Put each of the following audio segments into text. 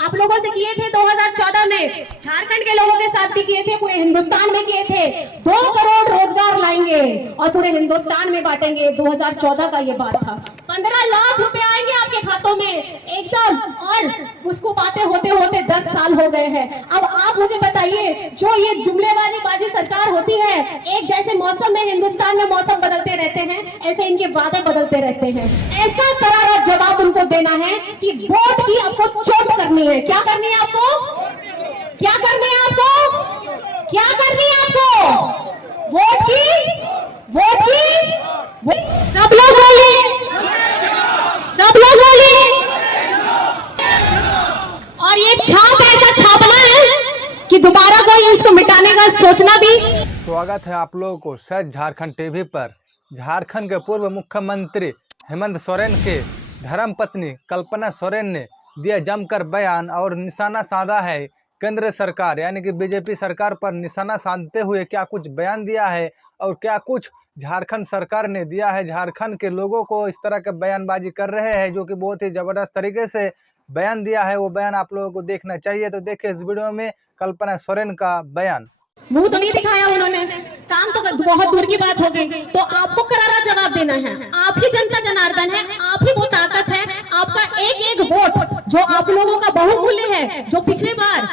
आप लोगों से किए थे 2014 में, झारखंड के लोगों के साथ भी किए थे, पूरे हिंदुस्तान में किए थे। 2 करोड़ रोजगार लाएंगे और पूरे हिंदुस्तान में बांटेंगे। 2014 का ये बात था। 15 लाख रुपए आएंगे आपके खातों में एकदम, और उसको बातें होते होते 10 साल हो गए हैं। अब आप मुझे बताइए, जो ये जुमले वाली बाजी सरकार होती है, एक जैसे मौसम में हिंदुस्तान में मौसम बदलते रहते हैं, ऐसे इनके वादे बदलते रहते हैं। ऐसा करारा जवाब उनको देना है कि वोट की आपको चोट करनी है। क्या करनी है आपको? क्या करनी है आपको? क्या करनी है आपको? वोट की, वोट की। सब लोग बोलिए, सब लोग बोलिए। और ये छाप ऐसा छापना है कि दोबारा कोई इसको मिटाने का सोचना भी। स्वागत है आप लोगों को सच झारखंड टीवी पर। झारखंड के पूर्व मुख्यमंत्री हेमंत सोरेन के धर्मपत्नी कल्पना सोरेन ने दिया जमकर बयान और निशाना साधा है केंद्र सरकार यानी कि बीजेपी सरकार पर निशाना साधते हुए क्या कुछ बयान दिया है और क्या कुछ झारखंड सरकार ने दिया है। झारखंड के लोगों को इस तरह के बयानबाजी कर रहे हैं जो कि बहुत ही ज़बरदस्त तरीके से बयान दिया है। वो बयान आप लोगों को देखना चाहिए, तो देखिए इस वीडियो में कल्पना सोरेन का बयान। मुंह तो नहीं दिखाया उन्होंने, काम तो बहुत दूर की बात हो गई। तो आपको करारा जवाब देना है। आप ही जनता जनार्दन है, आप ही वो ताकत है। आपका एक एक वोट जो आप लोगों का बहुमूल्य है, जो पिछली बार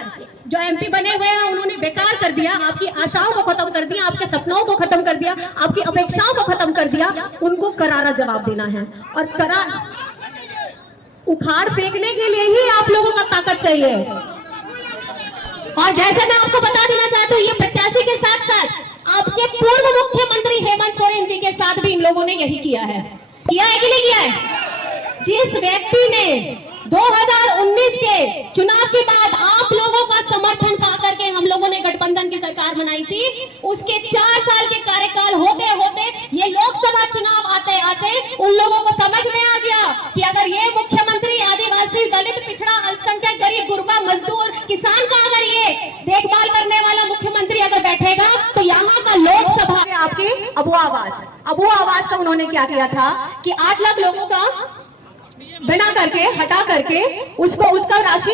जो एमपी बने हुए हैं उन्होंने बेकार कर दिया, आपकी आशाओं को खत्म कर दिया, आपके सपनों को खत्म कर दिया, आपकी अपेक्षाओं को खत्म कर दिया। उनको करारा जवाब देना है। और उखाड़ फेंकने के लिए ही आप लोगों का ताकत चाहिए। और जैसे मैं आपको बता देना चाहती हूँ, ये प्रत्याशी के साथ साथ आपके पूर्व मुख्यमंत्री हेमंत सोरेन जी के साथ भी इन लोगों ने यही किया है। किया है कि नहीं किया है? जिस व्यक्ति ने 2019 के चुनाव के बाद आप लोगों का समर्थन पा करके हम लोगों ने गठबंधन की सरकार बनाई थी, उसके 4 साल के कार्यकाल होते होते ये लोकसभा चुनाव आते आते उन लोगों को समझ में आ गया कि अगर ये मुख्यमंत्री आदिवासी, दलित, पिछड़ा, अल्पसंख्यक, गरीब, गुरबा, मजदूर, किसान का अगर ये देखभाल करने वाला मुख्यमंत्री अगर बैठेगा तो यहाँ का लोकसभा में आपके अबू आवास का उन्होंने क्या किया था कि 8 लाख लोगों का बना करके हटा करके उसका राशि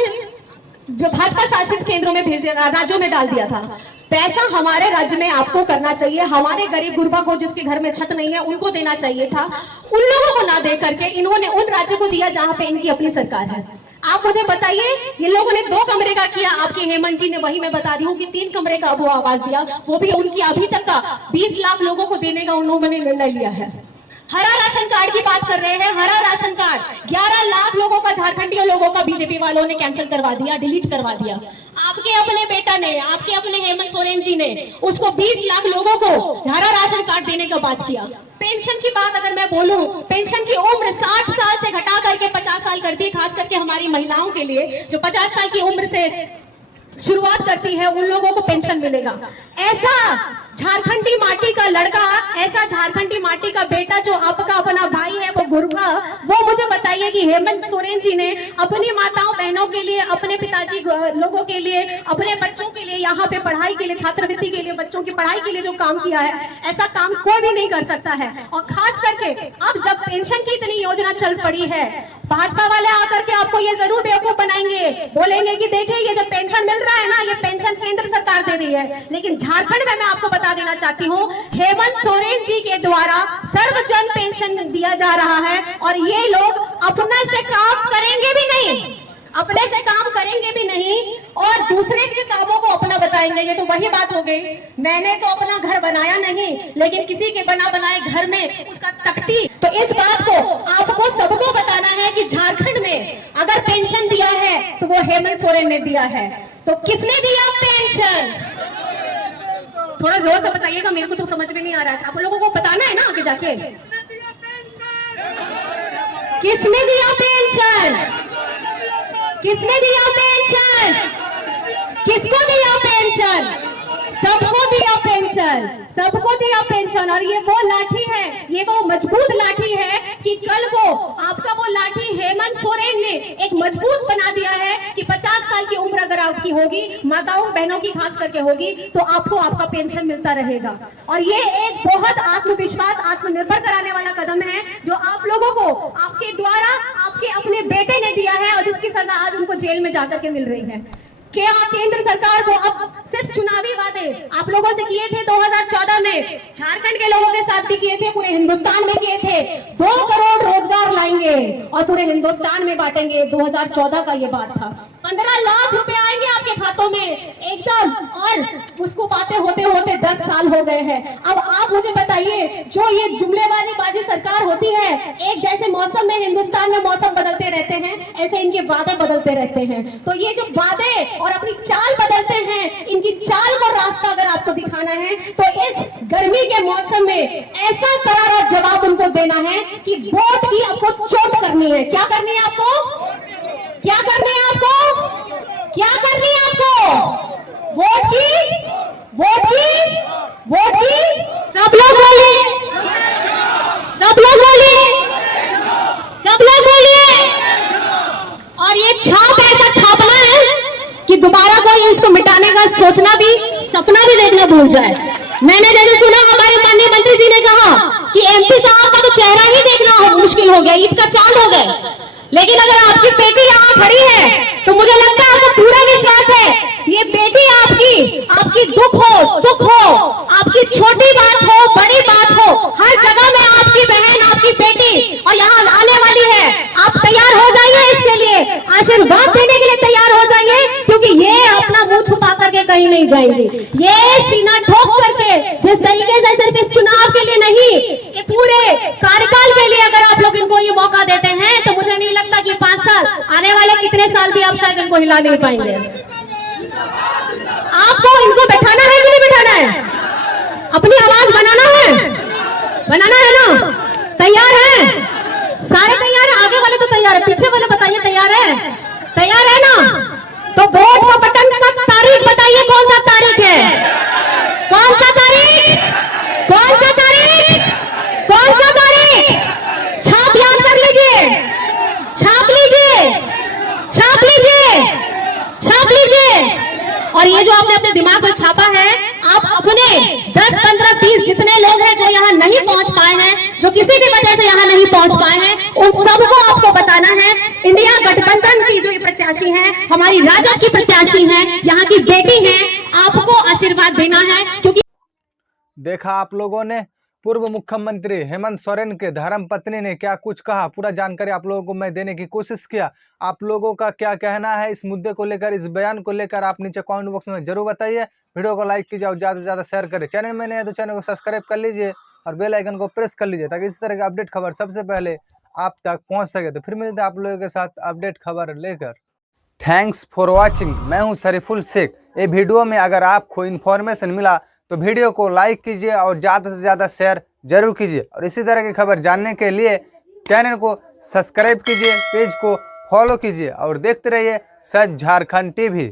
भाजपा शासित केंद्रों में भेज राज्यों में डाल दिया था। पैसा हमारे राज्य में आपको करना चाहिए। हमारे गरीब गुरबा को जिसके घर में छत नहीं है उनको देना चाहिए था। उन लोगों को ना दे करके इन्होंने उन राज्यों को दिया जहां पे इनकी अपनी सरकार है। आप मुझे बताइए, ये लोगों ने 2 कमरे का किया, आपके हेमंत जी ने, वही मैं बता रही हूँ कि 3 कमरे का वो आवाज दिया, वो भी उनकी अभी तक का 20 लाख लोगों को देने का उन लोगों ने निर्णय लिया है। हरा राशन कार्ड की बात कर रहे हैं। हरा राशन कार्ड 11 लाख लोगों का, झारखंडियों लोगों का बीजेपी वालों ने कैंसिल करवा दिया, डिलीट करवा दिया। आपके अपने बेटा ने, आपके अपने हेमंत सोरेन जी ने उसको 20 लाख लोगों को हरा राशन कार्ड देने का बात किया। पेंशन की बात अगर मैं बोलूं, पेंशन की उम्र 60 साल से घटा करके 50 साल कर दी, खास करके हमारी महिलाओं के लिए जो 50 साल की उम्र से शुरुआत करती है उन लोगों को पेंशन मिलेगा। ऐसा झारखंडी माटी का लड़का, ऐसा झारखंडी माटी का बेटा जो आपका अपना भाई है वो गुरबा, वो मुझे बताइए कि हेमंत सोरेन जी ने अपनी माताओं बहनों के लिए, अपने पिताजी लोगों के लिए, अपने बच्चों के लिए, यहाँ पे पढ़ाई के लिए, छात्रवृत्ति के लिए, बच्चों की पढ़ाई के लिए जो काम किया है, ऐसा काम कोई भी नहीं कर सकता है। और खास करके अब जब पेंशन की इतनी योजना चल पड़ी है, भाजपा वाले आकर के आपको ये जरूर बेवकूफ बनाएंगे, बोलेंगे कि देखिए ये जो पेंशन मिल रहा है ना, ये पेंशन केंद्र सरकार दे रही है। लेकिन झारखंड में मैं आपको बता देना चाहती हूँ, हेमंत सोरेन जी के द्वारा सर्वजन पेंशन दिया जा रहा है। और ये लोग अपने से काम करेंगे भी नहीं, अपने से काम करेंगे भी नहीं और दूसरे के कामों को अपना बताएंगे। ये तो वही बात हो गई, मैंने तो अपना घर बनाया नहीं लेकिन किसी के बना बनाए घर में उसका तख्ती। तो इस बात को आपको सबको बताना है कि झारखंड में अगर पेंशन दिया है तो वो हेमंत सोरेन ने दिया है। तो किसने दिया पेंशन? थोड़ा जोर से बताइएगा, मेरे को तो समझ में नहीं आ रहा है। आप लोगों को बताना है ना आगे जाके, किसने दिया पेंशन? किसने दिया पेंशन? किसको दिया पेंशन? सबको दिया पेंशन, सबको दिया पेंशन। और ये वो लाठी है, ये वो मजबूत लाठी है कि कल को आपका वो लाठी हेमंत सोरेन ने एक मजबूत बना दिया है कि 50 साल की उम्र अगर आपकी होगी, माताओं बहनों की खास करके होगी, तो आपको आपका पेंशन मिलता रहेगा। और ये एक बहुत आत्मविश्वास, आत्मनिर्भर कराने वाला कदम है जो आप लोगों को आपके द्वारा आपके अपने बेटे ने दिया है और जिसकी सजा आज उनको जेल में जाकर के मिल रही है। क्या केंद्र सरकार को अब सिर्फ चुनावी वादे आप लोगों से किए थे 2014 में, झारखंड के लोगों के साथ भी किए थे, पूरे हिंदुस्तान में किए थे। 2 करोड़ रोजगार लाएंगे और पूरे हिंदुस्तान में बांटेंगे, 2014 का ये बात था। 15 लाख रुपए आएंगे आपके खातों में एकदम, और उसको बातें होते होते 10 साल हो गए हैं। अब आप मुझे बताइए, जो ये जुमले वाली बाजी सरकार होती है, एक जैसे मौसम में हिंदुस्तान में मौसम बदलते रहते हैं, ऐसे इनके वादे बदलते रहते हैं। तो ये जो वादे और अपनी चाल बदलते हैं, इनकी चाल को रास्ता अगर आपको दिखाना है तो इस गर्मी के मौसम में ऐसा करारा जवाब उनको देना है कि वोट की आपको चोट करनी है। क्या करनी है आपको? क्या करनी है आपको? क्या करनी है आपको? वोट की, वोट की, वोट की। सब लोग बोलिए, सब लोग बोलिए, सब लोग बोलिए। और ये छाप ऐसा छापना है कि दोबारा कोई इसको मिटाने का सोचना भी, सपना भी देखना भूल जाए। मैंने जैसे सुना हमारे माननीय मंत्री जी ने कहा कि एमपी साहब का तो चेहरा ही देखना मुश्किल हो गया, ईद का चांद हो गए। लेकिन अगर आपकी बेटी यहाँ खड़ी है तो मुझे लगता है आपको पूरा विश्वास है, ये बेटी आपकी दुख हो, सुख हो, आपकी छोटी बात हो, बड़ी बात हो, हर जगह में आपकी बहन, आपकी बेटी और यहाँ आने वाली है। आप तैयार हो जाइए, इसके लिए आशीर्वाद देने के लिए तैयार हो जाइए, क्योंकि ये अपना मुंह छुपा करके कहीं नहीं जाएंगे। ये सीना ठोक करके जिस तरीके से सिर्फ इस चुनाव के लिए नहीं, ये पूरे कार्यकाल के लिए अगर आप लोग इनको ये मौका देते हैं तो मुझे नहीं लगता कि 5 साल, आने वाले कितने साल भी आप शायद इनको हिला नहीं पाएंगे। आपको इनको बैठाना है कि नहीं बैठाना है? अपनी आवाज बनाना है, बनाना है ना? तैयार है? सारे तैयार है? आगे वाले तो तैयार है, पीछे वाले बताइए तैयार है? तैयार है ना? तो वोट का बटन का तारीख बताइए, कौन सा तारीख है? कौन सा तारीख? कौन सा तारीख? कौन सा तारीख? छाप याद कर लीजिए, छाप लीजिए, छाप लीजिए, छाप लीजिए। और ये जो आपने अपने दिमाग में छापा है, आप अपने 10, 15, 20 जितने लोग हैं जो यहाँ नहीं पहुंच पाए हैं, जो किसी भी वजह से यहाँ नहीं पहुंच पाए हैं, उन सबको आपको बताना है, इंडिया गठबंधन की जो प्रत्याशी है, हमारी राजद की प्रत्याशी है, यहाँ की बेटी है, आपको आशीर्वाद देना है। क्योंकि देखा आप लोगों ने, पूर्व मुख्यमंत्री हेमंत सोरेन के धर्म पत्नी ने क्या कुछ कहा, पूरा जानकारी आप लोगों को मैं देने की कोशिश किया। आप लोगों का क्या कहना है इस मुद्दे को लेकर, इस बयान को लेकर, आप नीचे कमेंट बॉक्स में जरूर बताइए। वीडियो को लाइक कीजिए और ज़्यादा से ज़्यादा शेयर करें। चैनल में नए हैं तो चैनल को सब्सक्राइब कर लीजिए और बेल आइकन को प्रेस कर लीजिए ताकि इस तरह की अपडेट खबर सबसे पहले आप तक पहुँच सके। तो फिर मिलते हैं आप लोगों के साथ अपडेट खबर लेकर। Thanks for watching. मैं हूँ शरीफुल शेख। ये वीडियो में अगर आपको इन्फॉर्मेशन मिला तो वीडियो को लाइक कीजिए और ज़्यादा से ज़्यादा शेयर जरूर कीजिए। और इसी तरह की खबर जानने के लिए चैनल को सब्सक्राइब कीजिए, पेज को फॉलो कीजिए और देखते रहिए सच झारखंड टीवी।